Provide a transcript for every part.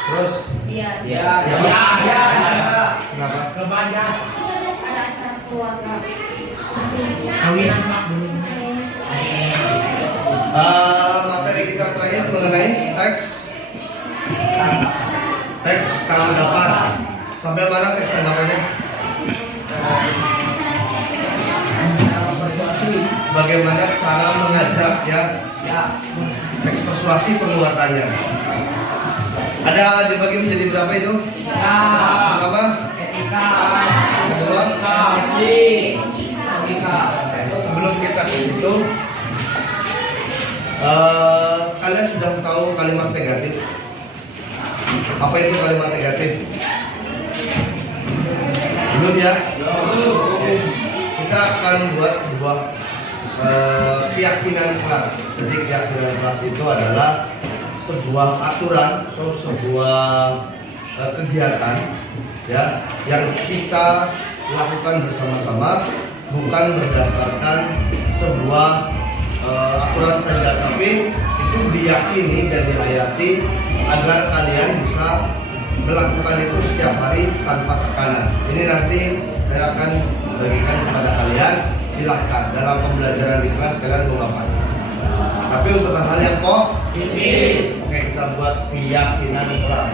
Terus? Iya. Kenapa? Kebanyakan Ada acara keluarga. kawinan Pak belum. Materi kita terakhir mengenai teks tanggapan. Sampai mana teks tanggapannya? Bagaimana cara mengajak ya? Teks persuasi penguatannya. Ada dibagi menjadi berapa itu? Pertama, Etika. kedua, Etika. sebelum kita ke situ, kalian sudah tahu kalimat negatif? Apa itu kalimat negatif? Belum ya? Oke. Kita akan buat sebuah keyakinan kelas. Jadi keyakinan kelas itu adalah sebuah aturan atau sebuah kegiatan ya yang kita lakukan bersama-sama, bukan berdasarkan sebuah aturan saja, tapi itu diyakini dan dihayati agar kalian bisa melakukan itu setiap hari tanpa tekanan. Ini nanti saya akan bagikan kepada kalian. Silahkan dalam pembelajaran di kelas kalian mengapa. Tapi untuk hal yang positif, oke, kita buat keyakinan kelas.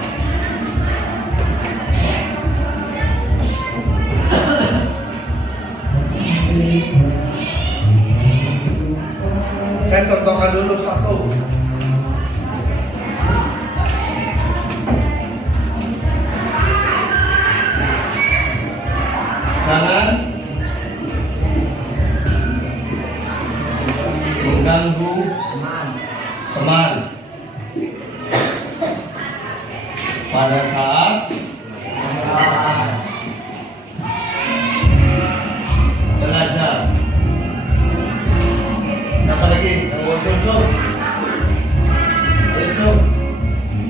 Saya contohkan dulu satu. Jangan mengganggu teman pada saat belajar. Siapa lagi? Unsur.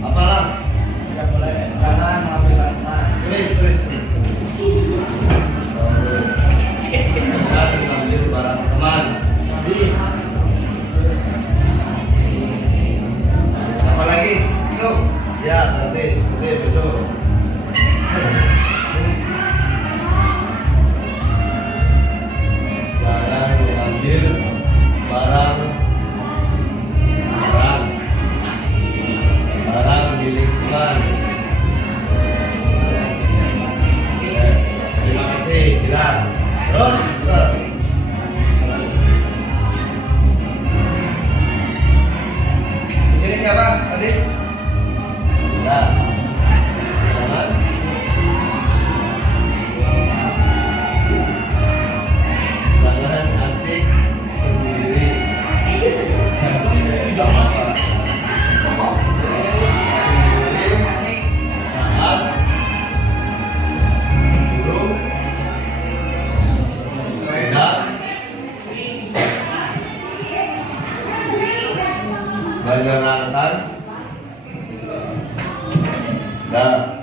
Apalah? Jangan mengambil teman. Tulis. Jangan mengambil barang teman. Apa lagi? Cuk. Ya, nanti betul. Jangan mengambil barang di lingkungan. Oke, terima kasih. Jelas. Terus. Di sini siapa tadi? Ya. Jangan asik sendiri. Saat guru tidak menyenangkan. Dah,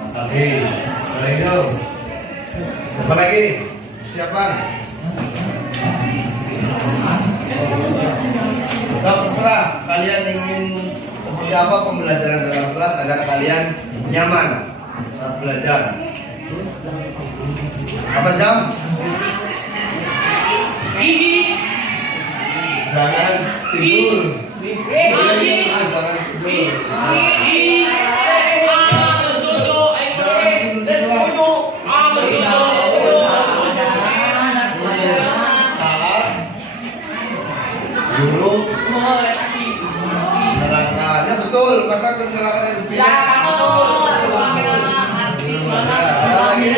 makasih. Setelah itu, apa lagi? Siapa? Terserah kalian ingin seperti apa pembelajaran dalam kelas agar kalian nyaman saat belajar. Apa jam? Jangan tidur. Jangan tidur. Guru nerangkannya betul, pasang nerangkannya lebih. Ada lagi.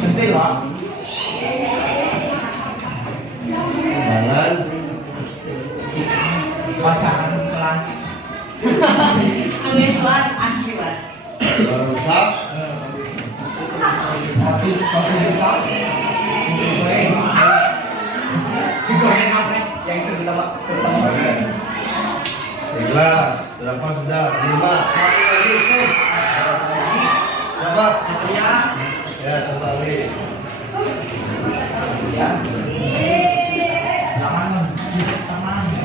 Penting Pak. Jangan Bacaan kelas. Tulisan asli Pak. merusak Fasilitas. Digoreng apa? Yang terutama. Ikhlas. Berapa sudah? 5. Satu lagi, Cuk. Berapa? Ya, coba Wi. Ya. Jangan. Jangan mati.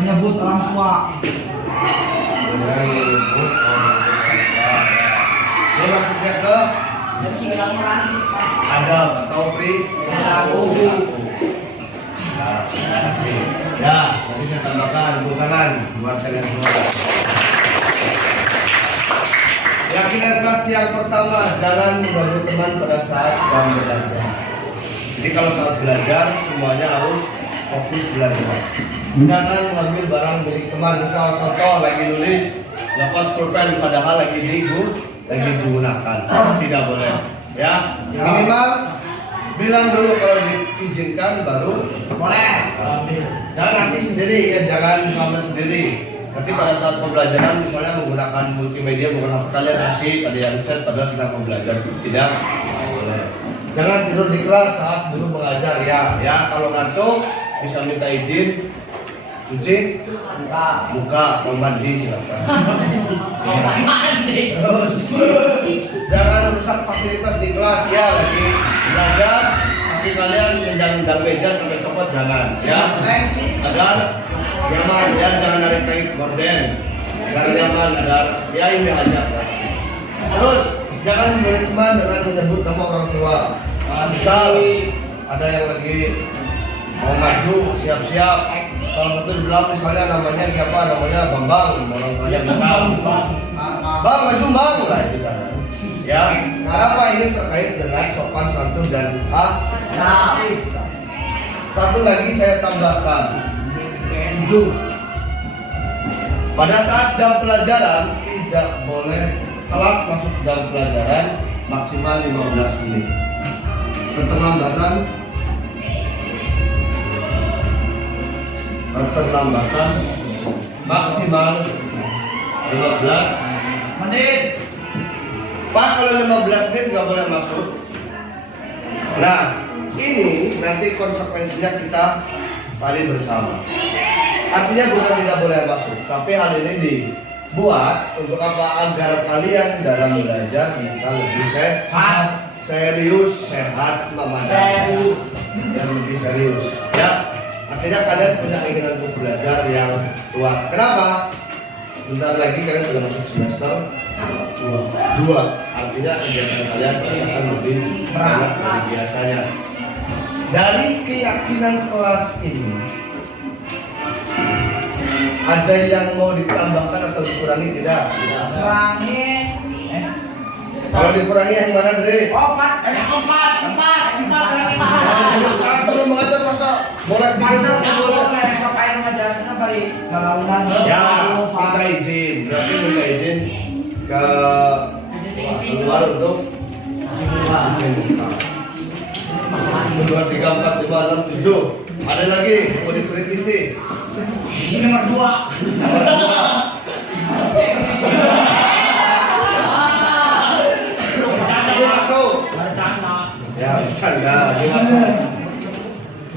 Menyebut orang tua. Ini maksudnya ke adab atau perilaku. Nah, terima kasih. Ya, nanti saya tambahkan tepuk tangan buat kalian semua. Keyakinan kelas yang pertama, jangan mengganggu teman pada saat jam belajar. Jadi kalau saat belajar semuanya harus fokus belajar. Jangan mengambil barang milik teman. Misal contoh lagi nulis dapat pulpen padahal lagi digunakan. Tidak boleh. Ya, minimal bilang dulu kalau diizinkan baru Boleh. jangan ngasih sendiri ya, jangan ngambil sendiri. Nanti pada saat pembelajaran misalnya menggunakan multimedia bukan apa kalian ngasih ada yang chat padahal sedang belajar, tidak boleh. Jangan tidur di kelas saat guru mengajar ya kalau ngantuk bisa minta izin cuci muka mau mandi silakan. Terus jangan rusak fasilitas di kelas ya, lagi belajar nanti kalian menjang meja sampai copot jangan ya, agar nyaman ya, jangan narik gorden agar nyaman, agar ya ini aja. Terus jangan memberi teman dengan menyebut nama orang tua. Misal ada yang lagi mau maju siap-siap, salah satu dibilang misalnya namanya siapa, namanya Bambang, orang tuanya misal Bang maju bang lah itu jangan ya. Kenapa? Ini terkait dengan sopan santun dan satu lagi saya tambahkan 7. Pada saat jam pelajaran tidak boleh telat masuk jam pelajaran, maksimal 15 menit. Keterlambatan maksimal 15 menit. Pak, kalau 15 menit nggak boleh masuk. Nah, ini nanti konsekuensinya kita cari bersama. Artinya bukan tidak boleh masuk, tapi hal ini dibuat untuk apa? Agar kalian dalam belajar bisa lebih serius, sehat, memadai, dan lebih serius. Ya, artinya kalian punya keinginan untuk belajar yang kuat. Kenapa? Bentar lagi kalian sudah masuk semester 2. Artinya kegiatan kalian akan lebih berat dari biasanya. Dari keyakinan kelas ini, ada yang mau ditambahkan atau dikurangi tidak? Kurangi. Kalau dikurangi yang mana, Dre? Empat. Saat belum mengajar masa boleh boleh. Siapa yang mengajarnya balik galauan? Ya, minta izin. Berarti minta izin ke luar untuk izin. 1, 2, 3, 4, 5, 6, 7. Ada lagi mau dikritisi? Ini nomor 2. Ini masuk. Ya, bercanda. Ini masuk.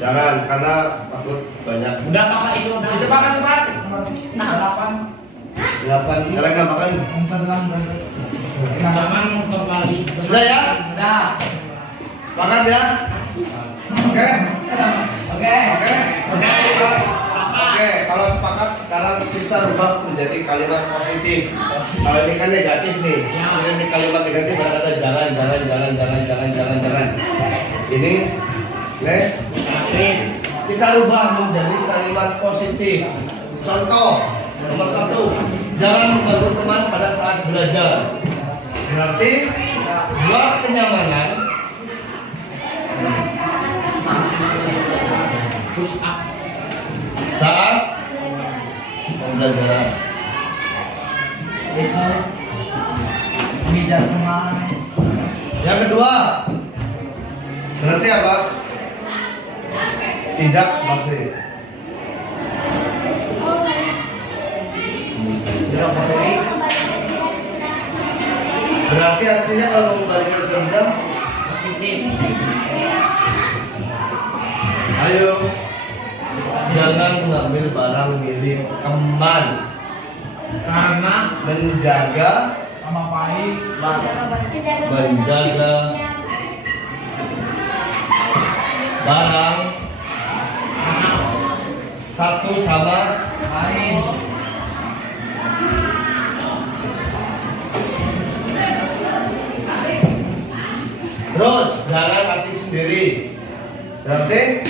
Jangan, karena takut banyak. Udah apa itu? Itu makan cepat. Nomor 8. Kalian nggak makan? Jangan kembali. Sudah ya? Udah. Makan ya? Oke? Oke. Oke? Oke, kalau sepakat sekarang kita rubah menjadi kalimat positif. Kalau ini kan negatif nih. Ini kalimat negatif ada kata jangan. Ini kita rubah menjadi kalimat positif. Contoh nomor 1, jangan mengganggu teman pada saat belajar. Berarti buat kenyamanan Push up. saat pembelajaran. Itu meja teman. Yang kedua, berarti apa? Tidak spasi. Berarti artinya kalau mengembalikan ke rendam, Positif. ayo jangan mengambil barang milik teman. Karena Menjaga Sama baik. menjaga barang satu sama Lain. terus jangan asik sendiri. Berarti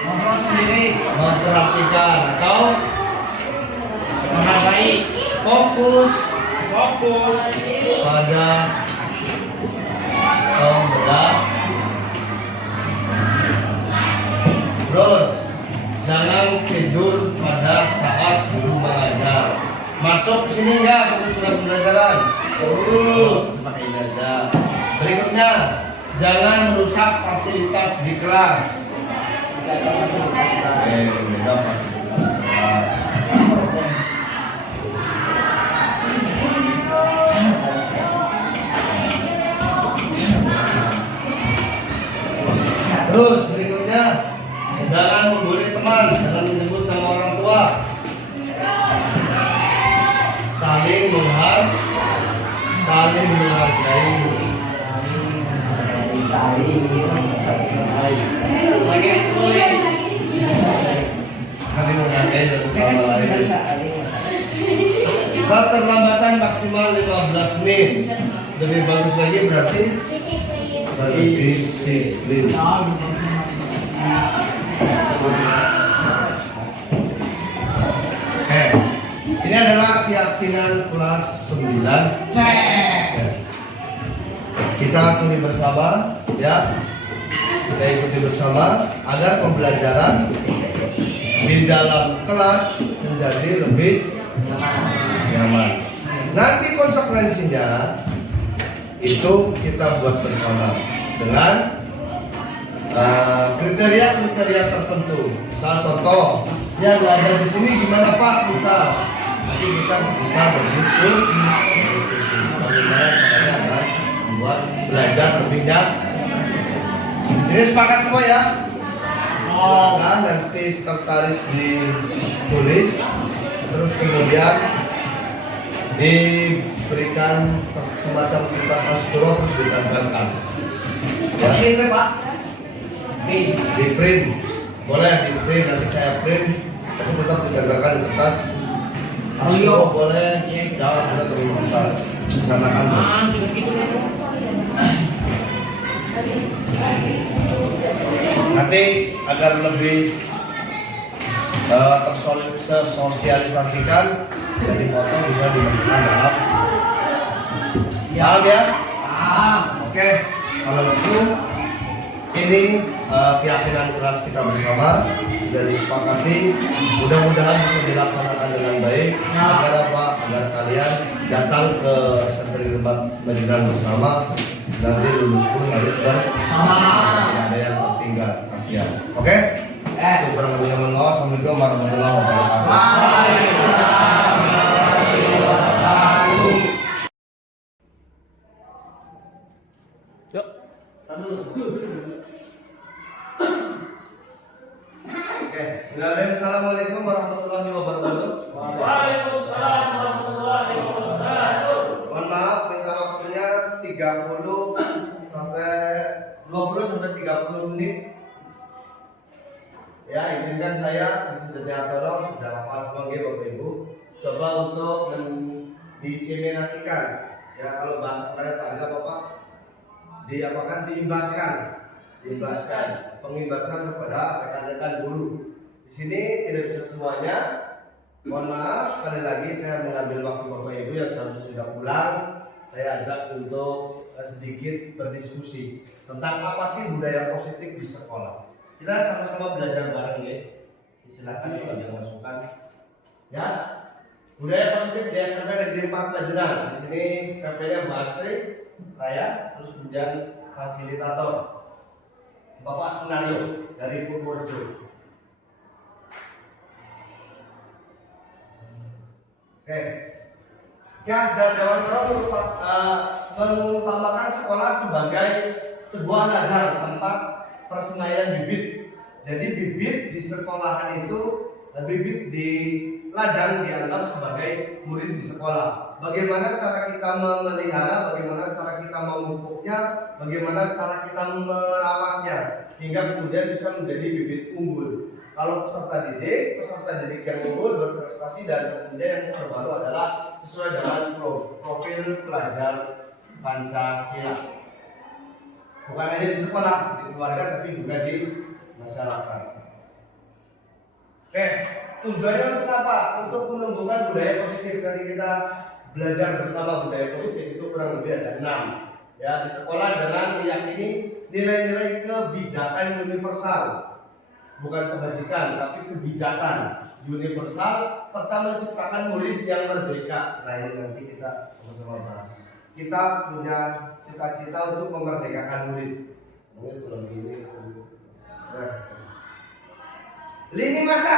Ngobrol sendiri. memperhatikan atau menghargai. fokus Fokus. pada pembelajaran. Terus jangan tidur pada saat guru mengajar. Masuk ke sini enggak fokus pada pembelajaran? Pakai ini aja. Berikutnya, jangan merusak fasilitas di kelas. Beda fasilitas di kelas. Terus berikutnya, jangan membuli teman, jangan menyebut nama orang tua. Saling menghargai. Saling menghargai. Saling menghargai satu sama lain. Keterlambatan maksimal 15 menit. Lebih bagus lagi berarti berdisiplin. Ini adalah keyakinan kelas 9. Kita ikuti bersama, ya. Kita ikuti bersama agar pembelajaran di dalam kelas menjadi lebih nyaman. Nanti konsekuensinya itu kita buat bersama dengan kriteria-kriteria tertentu. Misal contoh, yang nggak ada di sini gimana Pak? Misal nanti kita bisa berdiskusi bagaimana caranya agar membuat belajar lebih nyaman. Jadi sepakat semua ya? Silakan nanti sekretaris ditulis, terus kemudian diberikan semacam kertas aspro terus ditempelkan. Ya. Pak. Di print, boleh di print, nanti saya print, tapi tetap ditempelkan di kertas. Aspro boleh, jangan sudah terlalu besar. Disanakan. Sudah gitu. Nanti agar lebih tersosialisasikan, bisa difoto, bisa dimasukkan dalam. Paham ya? Oke, kalau itu ini keyakinan kelas kita bersama sudah disepakati. Mudah-mudahan bisa dilaksanakan dengan baik. Agar apa? Agar kalian datang ke sentri debat pendidikan bersama. Nanti lulus pun harus bersama. Tidak ada yang tertinggal. Kasihan. Oke? Itu kurang lebih yang mengawas. Assalamualaikum warahmatullahi wabarakatuh. Yuk. Oke, Assalamualaikum warahmatullahi wabarakatuh. Waalaikumsalam warahmatullahi wabarakatuh. Mohon maaf, minta waktunya 30 sampai 30 menit. Ya, izinkan saya Disediatoro sudah hafal sebagai Bapak Ibu. Coba untuk mendiseminasikan. Ya, kalau bahasa kemarin Pak Bapak diapakan diimbaskan. Pengimbasan kepada rekan-rekan guru. Di sini tidak bisa semuanya. Mohon maaf, sekali lagi saya mengambil waktu Bapak Ibu yang seharusnya sudah pulang. Saya ajak untuk sedikit berdiskusi tentang apa sih budaya positif di sekolah. Kita sama-sama belajar bareng ya. Silakan kalau ada masukan. Ya. Budaya positif di SMP Negeri 4 Pajenan. Di sini PP-nya Bu Astri, saya, terus kemudian fasilitator Bapak Sunario dari Purworejo. Oke, Ya, Jawantara mengumpamakan sekolah sebagai sebuah ladang tempat persemaian bibit. Jadi bibit di sekolahan itu, bibit di ladang dianggap sebagai murid di sekolah. Bagaimana cara kita memelihara, bagaimana cara kita memupuknya, bagaimana cara kita merawatnya hingga kemudian bisa menjadi bibit unggul. Kalau peserta didik yang unggul berprestasi dan tentunya yang terbaru adalah sesuai dengan profil pelajar Pancasila. Bukan hanya di sekolah, di keluarga, tapi juga di masyarakat. Oke, tujuannya untuk apa? Untuk menumbuhkan budaya positif. Nanti kita belajar bersama budaya positif itu kurang lebih ada 6. Ya, di sekolah dengan meyakini nilai-nilai kebijakan universal. Bukan kebajikan, tapi kebijakan universal serta menciptakan murid yang merdeka. Nah, ini nanti kita sama-sama bahas. Kita punya cita-cita untuk memerdekakan murid. Ini selebih ini. Nah, lini masa.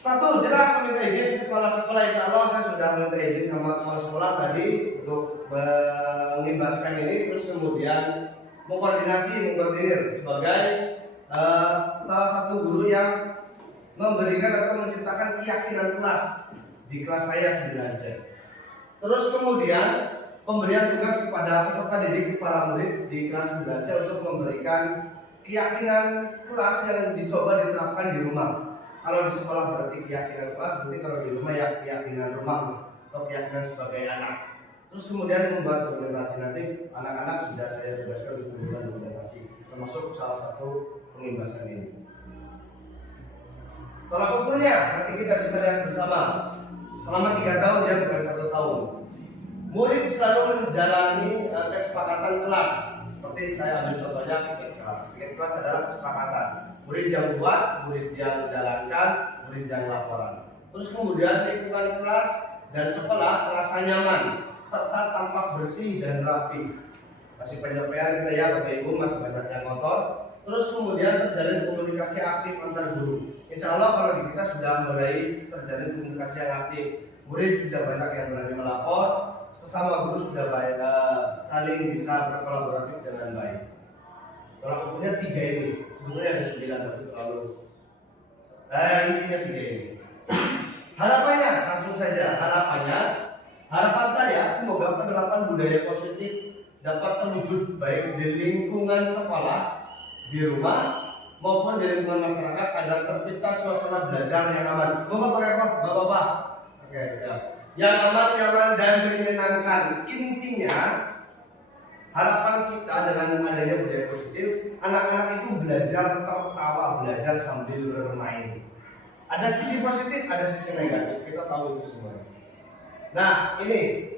1. Jelas meminta izin kepala sekolah. Insya Allah saya sudah meminta izin sama kepala sekolah tadi untuk mengimbaskan ini, terus kemudian mengkoordinir sebagai salah satu guru yang memberikan atau menciptakan keyakinan kelas di kelas saya 9C. Terus kemudian pemberian tugas kepada peserta didik para murid di kelas 9C untuk memberikan keyakinan kelas yang dicoba diterapkan di rumah. Kalau di sekolah berarti keyakinan kelas, berarti kalau di rumah ya keyakinan rumah atau keyakinan sebagai anak. Terus kemudian membuat dokumentasi. Nanti anak-anak sudah saya tugaskan untuk membuat dokumentasi, termasuk salah satu pengimbasan ini. Tolak ukurnya nanti kita bisa lihat bersama. Selama 3 tahun ya, bukan 1 tahun. Murid selalu menjalani kesepakatan kelas. Seperti saya ambil contohnya piket kelas. Piket kelas adalah kesepakatan. Murid yang buat, murid yang jalankan, murid yang laporan. Terus kemudian lingkungan kelas dan sekolah terasa nyaman serta tampak bersih dan rapi. Masih penyampaian kita ya Bapak Ibu, masih banyak yang kotor. Terus kemudian terjalin komunikasi aktif antar guru. Insya Allah kalau di kita sudah mulai terjalin komunikasi yang aktif. Murid sudah banyak yang berani melapor, sesama guru sudah baik, saling bisa berkolaboratif dengan baik. Tolak ukurnya 3 ini. Sebenarnya ada 9 tapi terlalu. Intinya 3 ini. Harapannya langsung saja. Harapan saya semoga penerapan budaya positif dapat terwujud baik di lingkungan sekolah, di rumah maupun di lingkungan masyarakat agar tercipta suasana belajar yang aman. Monggo Bapak-bapak. Oke, siap. Yang aman, nyaman dan menyenangkan. Intinya harapan kita dengan adanya budaya positif, anak-anak itu belajar tertawa, belajar sambil bermain. Ada sisi positif, ada sisi negatif. Kita tahu itu semua. Nah, ini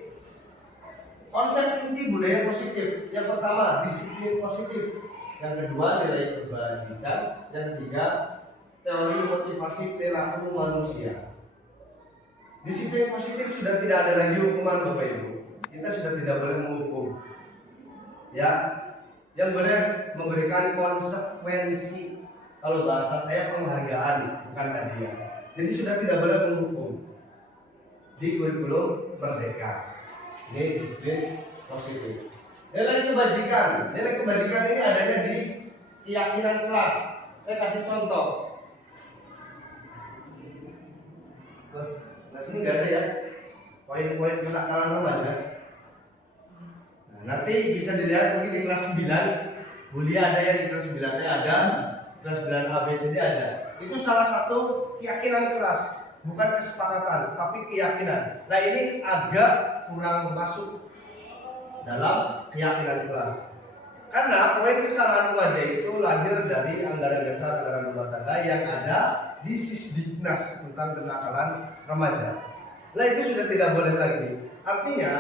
konsep inti budaya positif. Yang pertama, disiplin positif. Yang kedua, nilai kebajikan. Yang ketiga, teori motivasi perilaku manusia. Disiplin positif sudah tidak ada lagi hukuman Bapak Ibu. Kita sudah tidak boleh menghukum. Ya, yang boleh memberikan konsekuensi. Kalau bahasa saya penghargaan, bukan hadiah. Jadi sudah tidak boleh menghukum. Di kurikulum Merdeka. Ini disiplin positif. Nilai kebajikan ini adanya di keyakinan kelas. Saya kasih contoh. Kelas ini nggak ada ya poin-poin kenakalan remaja. Nah, nanti bisa dilihat mungkin di kelas 9 Bulia ada ya, di kelas 9 ada, kelas 9 ABCD ada. Itu salah satu keyakinan kelas. Bukan kesepakatan, tapi keyakinan. Nah, ini agak kurang masuk dalam keyakinan kelas. Karena poin kesalahan remaja itu lahir dari anggaran dasar anggaran rumah tangga yang ada di Sisdiknas tentang kenakalan remaja. Nah, itu sudah tidak boleh lagi. Artinya,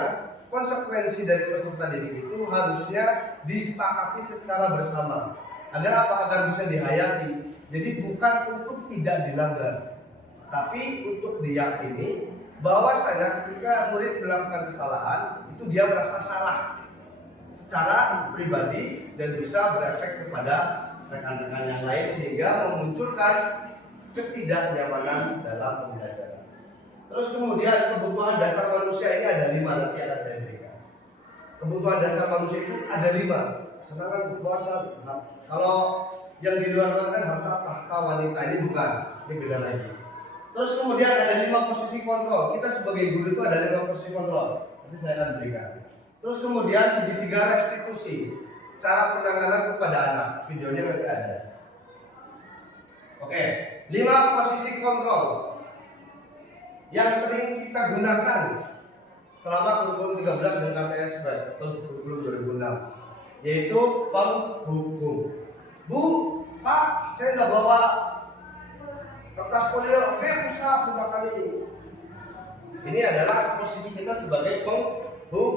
konsekuensi dari peserta didik itu harusnya disepakati secara bersama. Agar apa? Agar bisa dihayati. Jadi bukan untuk tidak dilanggar, tapi untuk diyakini bahwasanya ketika murid melakukan kesalahan itu dia merasa salah secara pribadi dan bisa berefek kepada rekan-rekan yang lain sehingga memunculkan ketidaknyamanan dalam pembelajaran. Terus kemudian kebutuhan dasar manusia ini ada 5, nanti akan saya berikan. Kebutuhan dasar manusia itu ada 5. Sedangkan puasa, kalau yang di luar kan harta tahta wanita, ini bukan, ini beda lagi. Terus kemudian ada 5 posisi kontrol. Kita sebagai guru itu ada 5 posisi kontrol. Nanti saya akan berikan. Terus kemudian segitiga restitusi, cara penanganan kepada anak. Videonya nanti ada. Oke, 5 posisi kontrol yang sering kita gunakan selama kurikulum 13 dan KCS atau kurikulum 2006, yaitu penghukum. Bu, Pak, saya nggak bawa kertas folio. Oke, pusat 5 kali. Ini adalah posisi kita sebagai penghukum.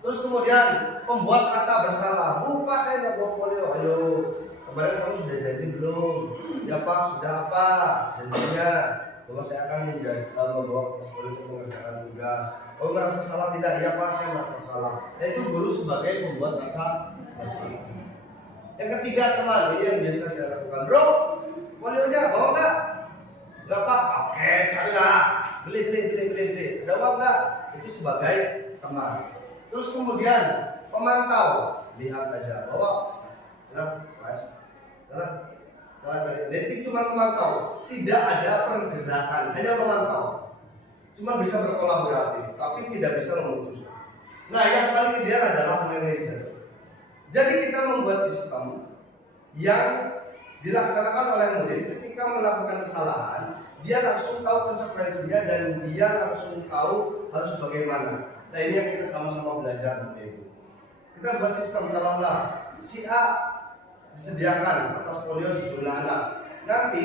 Terus kemudian pembuat rasa bersalah. Bu, Pak, saya nggak bawa folio. Ayo, kemarin kamu sudah janji belum? Ya Pak, sudah apa? Janjinya bahwa saya akan membawa kertas folio untuk mengerjakan tugas. Oh, merasa salah tidak? Ya Pak, saya merasa salah. Nah, itu guru sebagai pembuat rasa bersalah. Yang ketiga, teman, ini yang biasa saya lakukan. Bro, folionya bawa nggak? Nggak Pak. Oke, saya beli. Ada uang nggak? Itu sebagai teman. Terus kemudian pemantau, lihat aja bahwa salah tadi. Jadi cuma memantau, tidak ada pergerakan, hanya memantau. Cuma bisa berkolaboratif, tapi tidak bisa memutuskan. Nah, yang paling ideal adalah manajer. Jadi kita membuat sistem yang dilaksanakan oleh murid ketika melakukan kesalahan, dia langsung tahu konsekuensinya dan dia langsung tahu harus bagaimana. Nah, ini yang kita sama-sama belajar seperti itu. Kita buat sistem, taruhlah si A disediakan kertas folio sejumlah anak. Nanti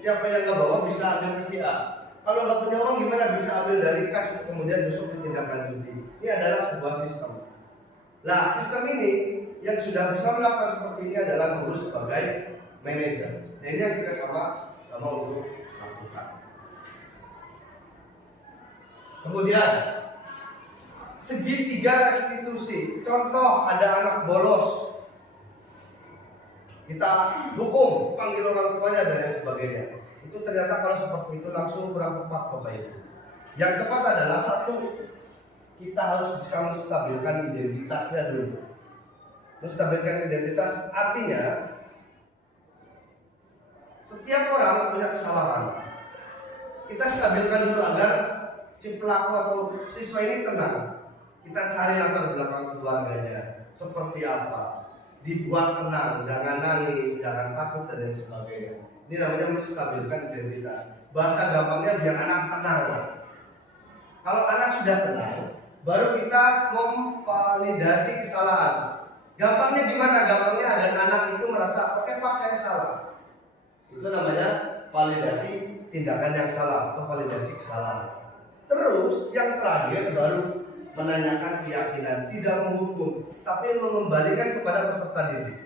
siapa yang nggak bawa bisa ambil ke si A. Kalau nggak punya uang gimana? Bisa ambil dari kas untuk kemudian besok ditindaklanjuti. Ini adalah sebuah sistem. Nah, sistem ini yang sudah bisa melakukan seperti ini adalah guru sebagai manajer. Nah, ini yang kita sama-sama untuk lakukan. Kemudian segitiga restitusi. Contoh, ada anak bolos, kita hukum, panggil orang tuanya dan lain sebagainya. Itu ternyata kalau seperti itu langsung kurang tepat Bapak Ibu. Yang tepat adalah satu, kita harus bisa menstabilkan identitasnya dulu. Menstabilkan identitas artinya setiap orang punya kesalahan. Kita stabilkan dulu agar si pelaku atau siswa ini tenang. Kita cari latar belakang keluarganya seperti apa, dibuat tenang, jangan nangis, jangan takut dan lain sebagainya. Ini namanya menstabilkan identitas. Bahasa gampangnya biar anak tenang. Kalau anak sudah tenang, baru kita memvalidasi kesalahan. Gampangnya gimana? Gampangnya agar anak itu merasa, oke Pak, saya salah. Itu namanya validasi tindakan yang salah atau validasi kesalahan. Terus yang terakhir baru menanyakan keyakinan, tidak menghukum, tapi mengembalikan kepada peserta didik.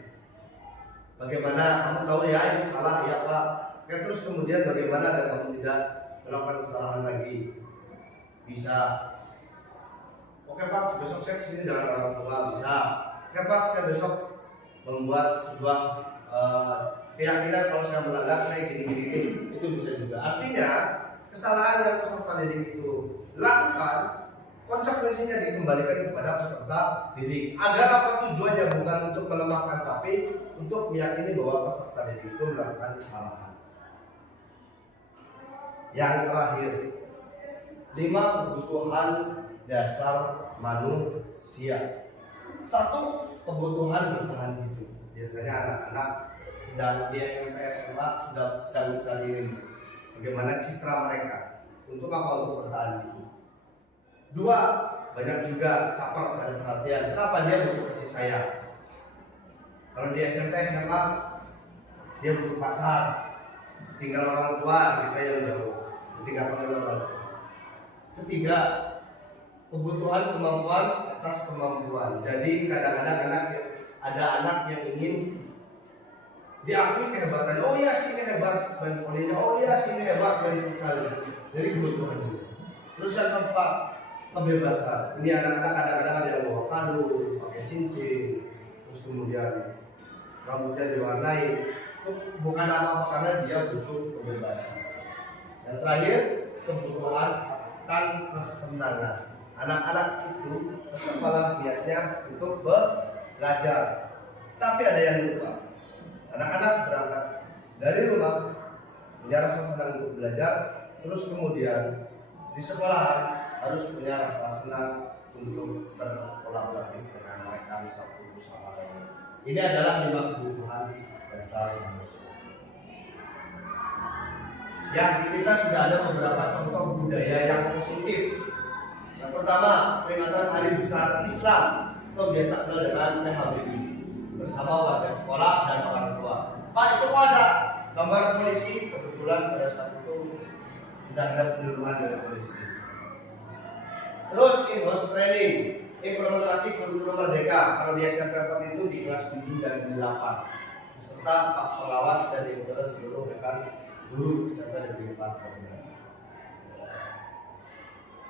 Bagaimana kamu tahu ya itu salah ya Pak? Terus kemudian bagaimana agar kamu tidak melakukan kesalahan lagi? Bisa. Oke Pak, besok saya kesini dengan orang tua, bisa. Oke Pak, saya besok membuat sebuah keyakinan kalau saya melanggar saya gini, itu bisa juga. Artinya kesalahan yang peserta didik itu lakukan, konsekuensinya dikembalikan kepada peserta didik. Agar apa tujuannya? Bukan untuk melemahkan, tapi untuk meyakini bahwa peserta didik itu melakukan kesalahan. Yang terakhir, 5 kebutuhan dasar manusia. 1, kebutuhan bertahan hidup. Biasanya anak-anak sedang di SMP SMA sedang mencari ilmu. Bagaimana citra mereka? Untuk apa? Untuk bertahan hidup. 2, banyak juga caper cari perhatian. Kenapa? Dia butuh kasih sayang. Kalau di SMP SMA dia butuh pacar, tinggal orang tua, kita yang jauh, ditinggalkan oleh orang tua. 3, kebutuhan kemampuan atas kemampuan. Jadi kadang-kadang ada anak yang ingin diakui kehebatannya. Oh iya sini hebat main volinya, oh iya sini hebat main futsal. Jadi kebutuhan juga. Terus yang keempat, kebebasan. Ini anak-anak kadang-kadang ada yang bawa kalung, pakai cincin, terus kemudian rambutnya diwarnai. Itu bukan apa-apa karena dia butuh kebebasan. Yang terakhir, kebutuhan akan kesenangan. Anak-anak itu ke sekolah niatnya untuk belajar, tapi ada yang lupa. Anak-anak berangkat dari rumah punya rasa senang untuk belajar, terus kemudian di sekolahan harus punya rasa senang untuk berkolaborasi dengan mereka satu sama lain. Ini adalah 5 kebutuhan dasar manusia. Ya, di kita sudah ada beberapa contoh budaya yang positif. Yang pertama, peringatan Hari Besar Islam atau biasa dikenal dengan PHBI bersama warga sekolah dan orang tua. Pak, itu ada gambar polisi, kebetulan pada saat itu sedang ada penyuluhan dari polisi. Terus in-house training, implementasi kurikulum merdeka. Kalau di SMP 4 itu di kelas 7 dan 8, beserta Pak Pengawas dan diikuti seluruh rekan guru SMP Negeri 4.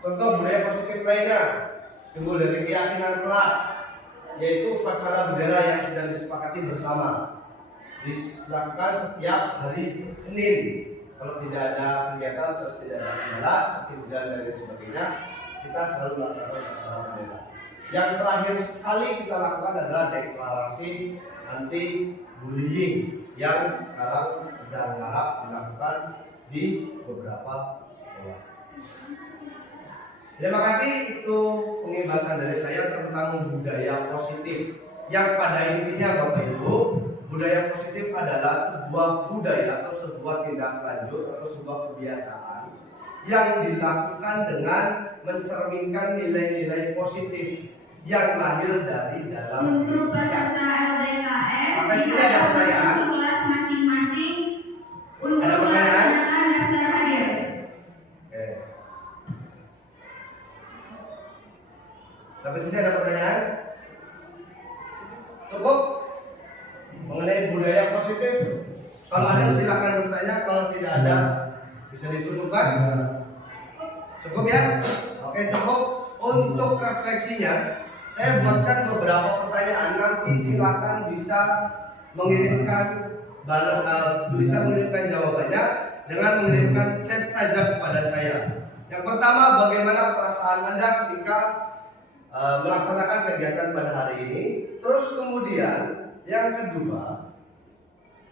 Contoh budaya positif lainnya timbul dari keyakinan kelas, yaitu upacara bendera yang sudah disepakati bersama, dilakukan setiap hari Senin. Kalau tidak ada kegiatan atau tidak ada kendala seperti hujan dan lain sebagainya, kita selalu melakukan upacara bendera. Yang terakhir sekali kita lakukan adalah deklarasi anti bullying yang sekarang sedang marak dilakukan di beberapa sekolah. Terima kasih, itu penjelasan dari saya tentang budaya positif. Yang pada intinya Bapak Ibu, budaya positif adalah sebuah budaya atau sebuah tindak lanjut atau sebuah kebiasaan yang dilakukan dengan mencerminkan nilai-nilai positif yang lahir dari dalam Untuk peserta LDKS, sampai sini ada pertanyaan? kelas masing-masing untuk Ada pertanyaan? melaksanakan daftar hadir. Oke. Sampai sini ada pertanyaan? Cukup? Mengenai budaya positif? Kalau ada silakan bertanya, kalau tidak ada bisa dicukupkan? Cukup ya? Oke, cukup. Untuk refleksinya, saya buatkan beberapa pertanyaan. Nanti silakan bisa mengirimkan mengirimkan jawabannya dengan mengirimkan chat saja kepada saya. Yang pertama, bagaimana perasaan Anda ketika melaksanakan kegiatan pada hari ini? Terus kemudian yang kedua,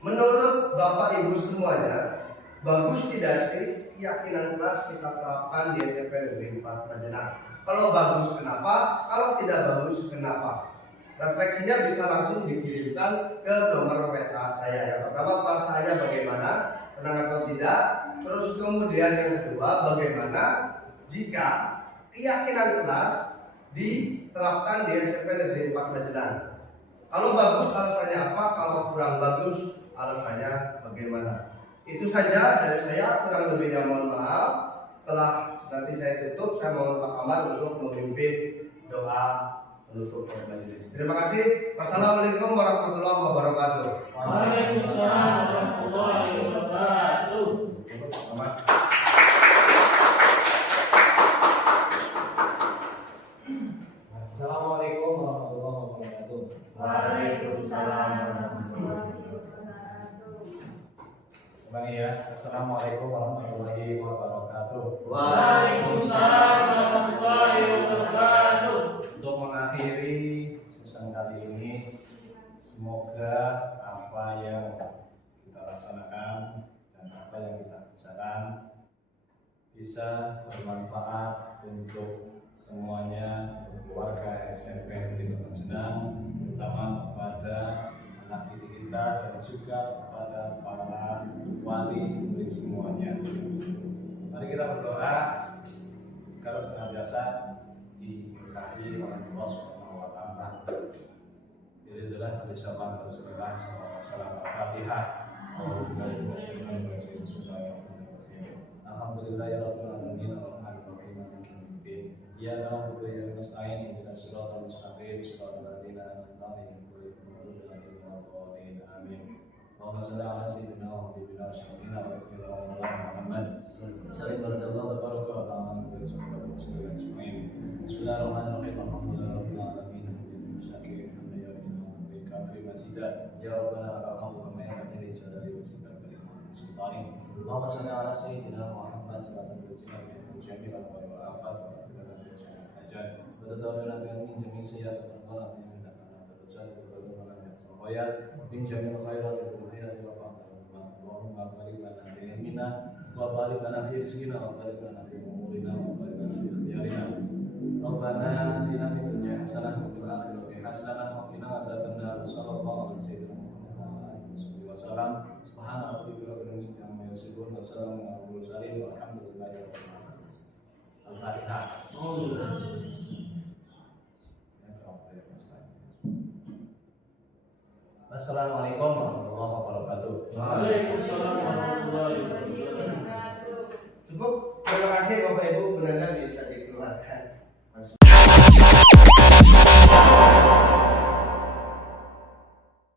menurut Bapak Ibu semuanya, bagus tidak sih keyakinan kelas kita terapkan di SMP Negeri 4 Majenang? Kalau bagus kenapa? Kalau tidak bagus kenapa? Refleksinya bisa langsung dikirimkan ke nomor WA saya. Yang pertama, perasaannya bagaimana, senang atau tidak. Terus kemudian yang kedua, bagaimana jika keyakinan kelas diterapkan di SMP Negeri 4 Majenang? Kalau bagus alasannya apa? Kalau kurang bagus alasannya bagaimana? Itu saja dari saya, kurang lebihnya mohon maaf. Setelah nanti saya tutup, saya mohon Pak Kamar untuk memimpin doa penutup majelis. Terima kasih. Wassalamualaikum warahmatullahi wabarakatuh. Waalaikumsalam warahmatullahi wabarakatuh. Pak Kamar. Assalamualaikum warahmatullahi wabarakatuh. Waalaikumsalam warahmatullahi wabarakatuh. Bang ya, Assalamualaikum warahmatullahi wabarakatuh. Waalaikumsalam warahmatullahi wabarakatuh. Untuk mengakhiri sesi kali ini, semoga apa yang kita laksanakan dan apa yang kita kerjakan bisa bermanfaat untuk semuanya, untuk keluarga SMP Negeri Majenang, terutama kepada anak didik kita dan juga kepada para wali murid semuanya. Mari kita berdoa agar senantiasa diberkahi oleh Allah Subhanahu wa taala. Ini adalah bersama Rasulullah SAW. Al-Fatihah. Alhamdulillahirabbil alamin arrahmanir rahim maliki yaumiddin. Iyyaka na'budu wa iyyaka nasta'in ihdinas siratal mustaqim siratal ladzina an'amta 'alaihim ghairil maghdubi 'alaihim waladdallin. Amin. Allahumma shalli 'ala sayyidina wa habibina syafiina wa nabiyina Muhammad sallallahu tabaraka wa ta'ala wa sallallahu ajma'in. Bismillahirrahmanirrahim. Alhamdulillahirabbil alamin. Syakirin hamdan kafi masjidah. Ya Rabbana lakal hamdu kama yanbaghi li jalali wajhika wa li sultanik. Allahumma shalli 'ala sayyidina Muhammad sallallahu alaihi wasallam. جميع الأمور والآفات وتغفر لنا جميع الحاجات وتدعونا بأن من جميع السيئات وتقبل منا إنك أنت الرجال وتبلغنا من الخيرات من جميع الخيرات والخيرات اللهم بارك لنا في علمنا وبارك لنا في رزقنا وبارك لنا في أمورنا وبارك لنا في اختيارنا ربنا آتنا في الدنيا حسنة وفي الآخرة حسنة وقنا عذاب النار وصلى الله على سيدنا محمد وعلى آله وصحبه وسلم سبحان ربك رب العزة عما يصفون وسلام على المرسلين والحمد لله رب العالمين. Al-Fatihah. Assalamualaikum warahmatullahi wabarakatuh. Waalaikumsalam warahmatullahi wabarakatuh. Cukup, terima kasih Bapak Ibu, benar bisa dikeluarkan.